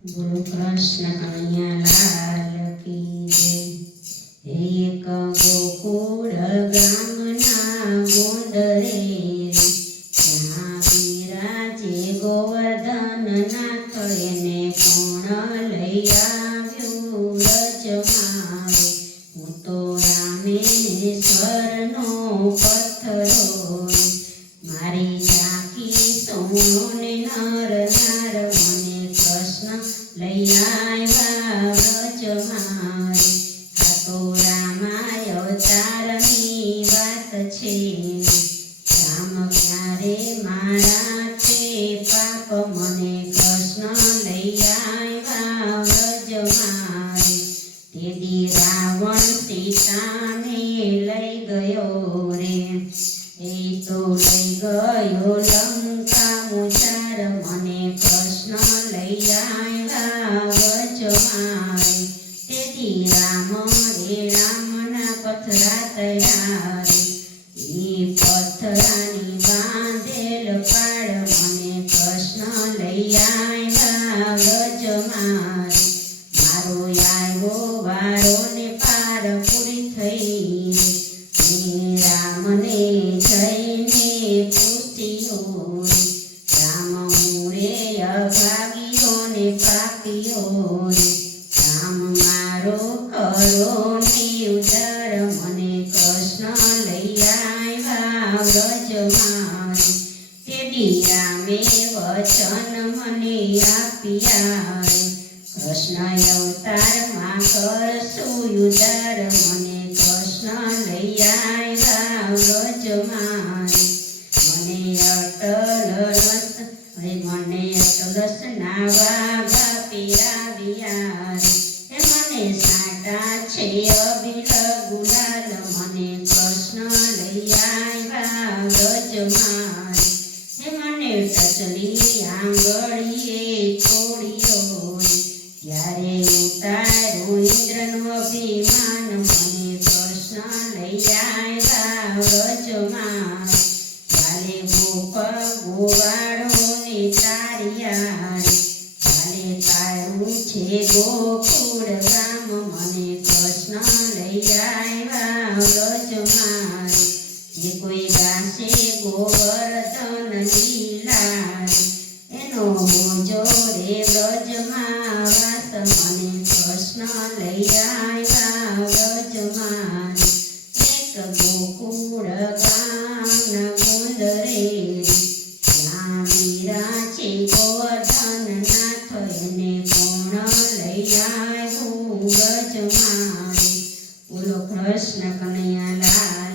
ગુરુ કૃષ્ણ કનૈયા લાલ કી જય। એક ગોકુળ ગામના ગોંદરે ત્યાં બિરાજે ગોવર્ધન નાથ, એને કોણ લઈ આવ્યું રજમાવે। હું તો રામેશ્વરનો પથ્થરો, મારી ઝાંખી સોનો ને નર નાર, મને કૃષ્ણ લઈ આવ્યા વ્રજમાં। આ તો રામાય અવતારની વાત છે, રામ ક્યારે મારા તે પાપ, મને કૃષ્ણ લઈ આવ્યા વ્રજમાં। તેથી રાવણ સીતાને લઈ ગયો રે, એ તો લઈ ગયો લંકા મુજાર, મને કૃષ્ણ લઈ આવ્યા વ્રજમાં। તેથી રામ રે રામના પથરા તૈયાર, એ પથરાની બાંધેલ પાડ, મને કૃષ્ણ લઈ આવ્યા વ્રજમાં। મારો આવ્યો વારો ને પાર પૂરી થઈ, મેં રામને જઈને પૂછ્યું, રામ હું રે અભાગીઓ ને પાપીઓ, રામ મારો કરો ને ઉદાર, મને કૃષ્ણ લઈ આવ્યા વ્રજમાં। તેથી રામે વચન મને આપ્યા, કૃષ્ણ અવતારમાં કરશું ઉદાર, મને કૃષ્ણ લઈ આવ્યા વ્રજમાં। મને અટલ સ્નાવા પીરાવ્યા, મને સાટા છે અબીલ ગુલાલ, મને કૃષ્ણ લઈ આવ્યા વ્રજમાં। મને ટચલી આંગળીએ છોડ્યો, ત્યારે ઉતારો ઇન્દ્રનો અભિમાન, મને કૃષ્ણ લઈ આવ્યા વ્રજમાં। ચાલે ગોપ ગોવાળો ને તારિયા, ચાલે તારું છે ગોકુળ ગામ, મને કૃષ્ણ લઈ આવ્યા વ્રજમાં। જે કોઈ ગાશે ગોવર્ધન લીલા, એનો મોજો રે વ્રજમાં વાસ, મને કૃષ્ણ લઈ આવ્યા વ્રજમાં। એક ગોકુળ ગામના ગોંદરે ત્યાં બિરાજે ગોવર્ધન નાથ, એને કોણ લઈ આવ્યું વ્રજમાં। બોલો કૃષ્ણ કનૈયા લાલ।